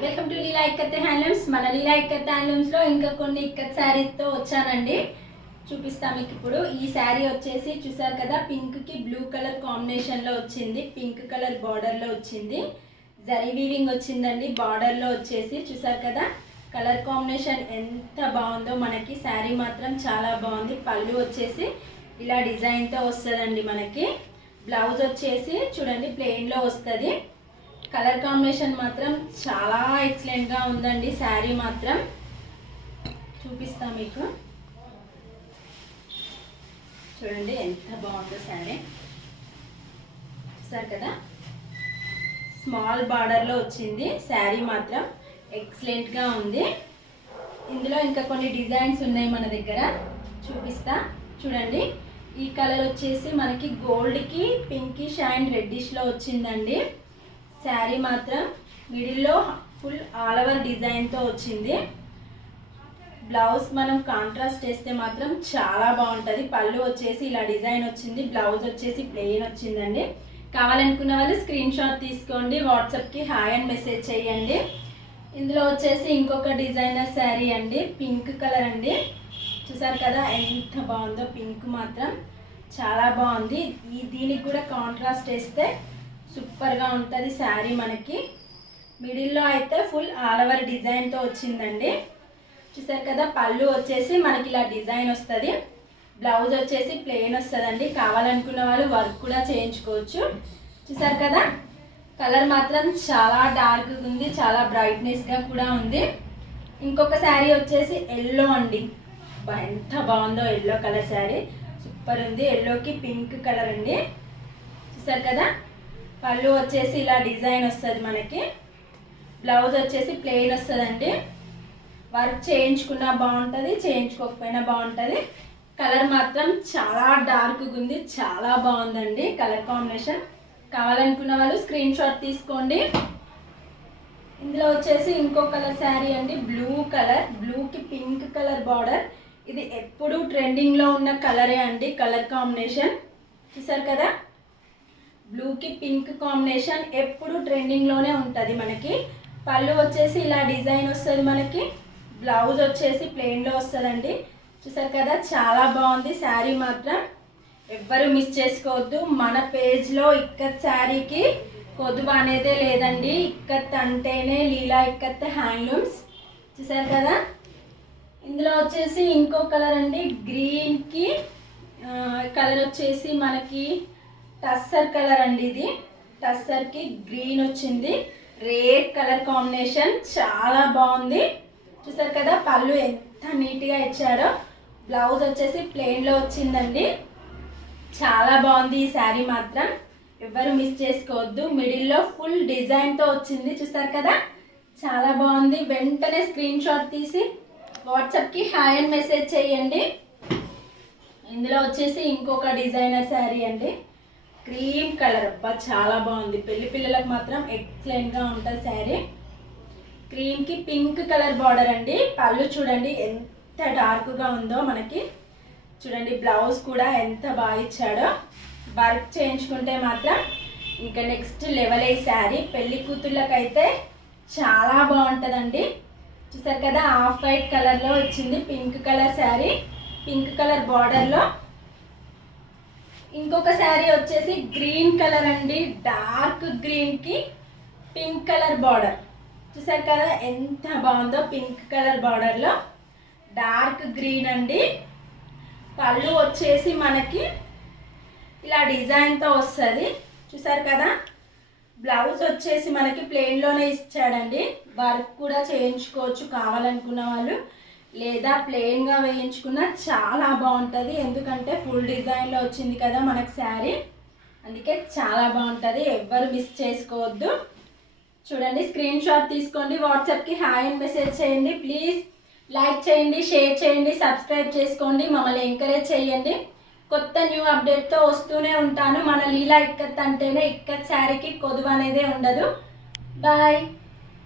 Welcome to Leela ikat handlooms. మన లీలా ఇక్కత్ హ్యాండ్లూమ్స్లో ఇంకా కొన్ని ఇక్కత్ శారీస్తో వచ్చానండి. చూపిస్తాం మీకు ఇప్పుడు. ఈ శారీ వచ్చేసి చూసారు కదా, పింక్కి బ్లూ కలర్ కాంబినేషన్లో వచ్చింది. పింక్ కలర్ బార్డర్లో వచ్చింది. జరీ వీవింగ్ వచ్చిందండి బార్డర్లో వచ్చేసి. చూసారు కదా కలర్ కాంబినేషన్ ఎంత బాగుందో. మనకి శారీ మాత్రం చాలా బాగుంది. పళ్ళు వచ్చేసి ఇలా డిజైన్తో వస్తుందండి. మనకి బ్లౌజ్ వచ్చేసి చూడండి ప్లెయిన్లో వస్తుంది. కలర్ కాంబినేషన్ మాత్రం చాలా ఎక్సలెంట్గా ఉందండి. శారీ మాత్రం చూపిస్తాం మీకు. చూడండి ఎంత బాగుందో శారీ. చూసారు కదా స్మాల్ బార్డర్లో వచ్చింది. శారీ మాత్రం ఎక్సలెంట్గా ఉంది. ఇందులో ఇంకా కొన్ని డిజైన్స్ ఉన్నాయి మన దగ్గర, చూపిస్తా చూడండి. ఈ కలర్ వచ్చేసి మనకి గోల్డ్కి పింకిష్ అండ్ రెడ్డిష్లో వచ్చిందండి. శారీ మాత్రం మిడిల్లో ఫుల్ ఆల్ ఓవర్ డిజైన్తో వచ్చింది. బ్లౌజ్ మనం కాంట్రాస్ట్ వేస్తే మాత్రం చాలా బాగుంటుంది. పళ్ళు వచ్చేసి ఇలా డిజైన్ వచ్చింది. బ్లౌజ్ వచ్చేసి ప్లెయిన్ వచ్చిందండి. కావాలనుకున్న వాళ్ళు స్క్రీన్ షాట్ తీసుకోండి, వాట్సాప్కి హాయ్ అని మెసేజ్ చేయండి. ఇందులో వచ్చేసి ఇంకొక డిజైనర్ శారీ అండి, పింక్ కలర్ అండి. చూసారు కదా ఎంత బాగుందో. పింక్ మాత్రం చాలా బాగుంది. దీనికి కూడా కాంట్రాస్ట్ వేస్తే సూపర్గా ఉంటుంది శారీ. మనకి మిడిల్లో అయితే ఫుల్ ఆల్ ఓవర్ డిజైన్తో వచ్చిందండి. చూసారు కదా పళ్ళు వచ్చేసి మనకి ఇలా డిజైన్ వస్తుంది. బ్లౌజ్ వచ్చేసి ప్లెయిన్ వస్తుందండి. కావాలనుకున్న వాళ్ళు వర్క్ కూడా చేయించుకోవచ్చు. చూసారు కదా కలర్ మాత్రం చాలా డార్క్గా ఉంది, చాలా బ్రైట్నెస్గా కూడా ఉంది. ఇంకొక శారీ వచ్చేసి ఎల్లో అండి. ఎంత బాగుందో ఎల్లో కలర్ శారీ, సూపర్ ఉంది. ఎల్లోకి పింక్ కలర్ అండి. చూసారు కదా పళ్ళు వచ్చేసి ఇలా డిజైన్ వస్తుంది మనకి. బ్లౌజ్ వచ్చేసి ప్లెయిన్ వస్తుందండి. వర్క్ చేయించుకున్నా బాగుంటుంది, చేయించుకోకపోయినా బాగుంటుంది. కలర్ మాత్రం చాలా డార్క్గా ఉంది, చాలా బాగుందండి కలర్ కాంబినేషన్. కావాలనుకున్న వాళ్ళు స్క్రీన్ షాట్ తీసుకోండి. ఇందులో వచ్చేసి ఇంకో కలర్ శారీ అండి, బ్లూ కలర్. బ్లూకి పింక్ కలర్ బార్డర్. ఇది ఎప్పుడు ట్రెండింగ్లో ఉన్న కలరే అండి. కలర్ కాంబినేషన్ చూసారు కదా, బ్లూకి పింక్ కాంబినేషన్ ఎప్పుడు ట్రెండింగ్లోనే ఉంటుంది మనకి. పళ్ళు వచ్చేసి ఇలా డిజైన్ వస్తుంది మనకి. బ్లౌజ్ వచ్చేసి ప్లెయిన్లో వస్తుందండి. చూసారు కదా చాలా బాగుంది శారీ మాత్రం. ఎవ్వరు మిస్ చేసుకోవద్దు. మన పేజ్లో ఇక్కత్ శారీకి కొదువ అనేదే లేదండి. ఇక్కత్ అంటేనే లీలా ఇక్కత్ హ్యాండ్లూమ్స్. చూసారు కదా ఇందులో వచ్చేసి ఇంకో కలర్ అండి, గ్రీన్కి కలర్ వచ్చేసి మనకి టస్సర్ కలర్ అండి. ఇది టస్సర్కి గ్రీన్ వచ్చింది. రేర్ కలర్ కాంబినేషన్ చాలా బాగుంది. చూసారు కదా పళ్ళు ఎంత నీట్గా ఇచ్చారో. బ్లౌజ్ వచ్చేసి ప్లెయిన్లో వచ్చిందండి. చాలా బాగుంది ఈ శారీ మాత్రం. ఎవరు మిస్ చేసుకోవద్దు. మిడిల్లో ఫుల్ డిజైన్తో వచ్చింది. చూసారు కదా చాలా బాగుంది. వెంటనే స్క్రీన్ షాట్ తీసి వాట్సాప్కి హాయ్ అని మెసేజ్ చేయండి. ఇందులో వచ్చేసి ఇంకొక డిజైనర్ శారీ అండి, క్రీమ్ కలర్. అబ్బా చాలా బాగుంది. పెళ్లి పిల్లలకు మాత్రం ఎక్సలెంట్గా ఉంటుంది శారీ. క్రీమ్కి పింక్ కలర్ బార్డర్ అండి. పళ్ళు చూడండి ఎంత డార్క్గా ఉందో మనకి. చూడండి బ్లౌజ్ కూడా ఎంత బాగా ఇచ్చాడో. వర్క్ చేయించుకుంటే మాత్రం ఇంకా నెక్స్ట్ లెవెల్ ఈ శారీ. పెళ్లి కూతుళ్ళకైతే చాలా బాగుంటుందండి. చూసారు కదా ఆఫ్ వైట్ కలర్లో వచ్చింది. Pink colour sari, pink colour బార్డర్లో. ఇంకొక శారీ వచ్చేసి గ్రీన్ కలర్ అండి, డార్క్ గ్రీన్కి పింక్ కలర్ బార్డర్. చూసారు కదా ఎంత బాగుందో. పింక్ కలర్ బార్డర్లో డార్క్ గ్రీన్ అండి. పళ్ళు వచ్చేసి మనకి ఇలా డిజైన్తో వస్తుంది. చూసారు కదా బ్లౌజ్ వచ్చేసి మనకి ప్లెయిన్లోనే ఇచ్చాడండి. వర్క్ కూడా చేయించుకోవచ్చు కావాలనుకున్న వాళ్ళు, లేదా ప్లెయిన్గా వేయించుకున్నా చాలా బాగుంటుంది. ఎందుకంటే ఫుల్ డిజైన్లో వచ్చింది కదా మనకు శారీ, అందుకే చాలా బాగుంటుంది. ఎవ్వరు మిస్ చేసుకోవద్దు. చూడండి స్క్రీన్ షాట్ తీసుకోండి, వాట్సాప్కి హాయ్ అని మెసేజ్ చేయండి. ప్లీజ్ లైక్ చేయండి, షేర్ చేయండి, సబ్స్క్రైబ్ చేసుకోండి, మమ్మల్ని ఎంకరేజ్ చేయండి. కొత్త న్యూ అప్డేట్తో వస్తూనే ఉంటాను. మన లీలా ఇక్కత్ అంటేనే ఇక్కత్ శారీకి కొదువ అనేదే ఉండదు. బాయ్.